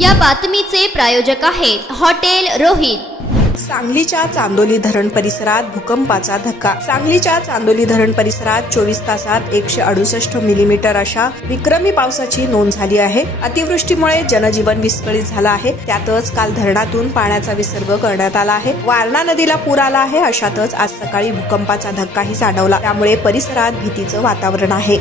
या बातमीचे प्रायोजक आहेत हॉटेल रोहित। सांगलीच्या चांदोली धरण परिसरात भूकंपाचा धक्का। सांगलीच्या चांदोली धरण परिसरात 24 तासात 168 मिलीमीटर अशा विक्रमी पावसाची नोंद झाली आहे। अतिवृष्टीमुळे जनजीवन विस्कळीत झालं आहे। त्यातच काल धरणातून पाण्याचा विसर्ग करण्यात आला आहे। वारणा नदीला पूर आला आहे। अशातच आज सकाळी भूकंपाचा धक्काही जाणवला, त्यामुळे परिसरात भीतीचं वातावरण आहे।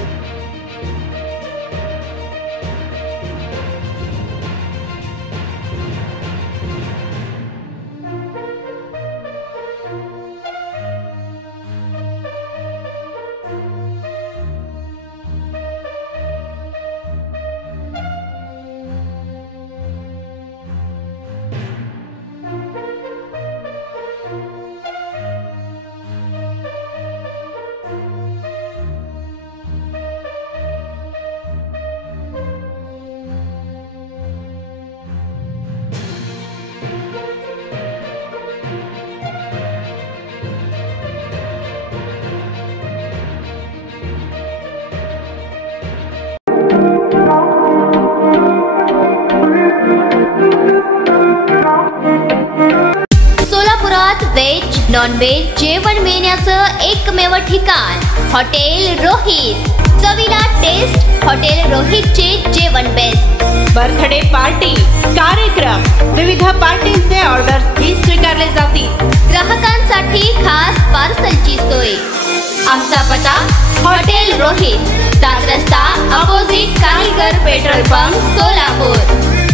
सोलापुरात वेज नॉन वेज जेवण मिळण्याचं एकमेव ठिकाण हॉटेल रोहित। चवीला टेस्ट हॉटेल रोहितचे जेवण बेस्ट। बर्थडे पार्टी, कार्यक्रम, विविध पार्टींचे ऑर्डर्स ही स्वीकारले जातील। ग्राहकांसाठी खास पार्सलची सोय। आमचा पत्ता हॉटेल रोहित, 7 रस्ता opposite Kaligar petrol pump, Solapur.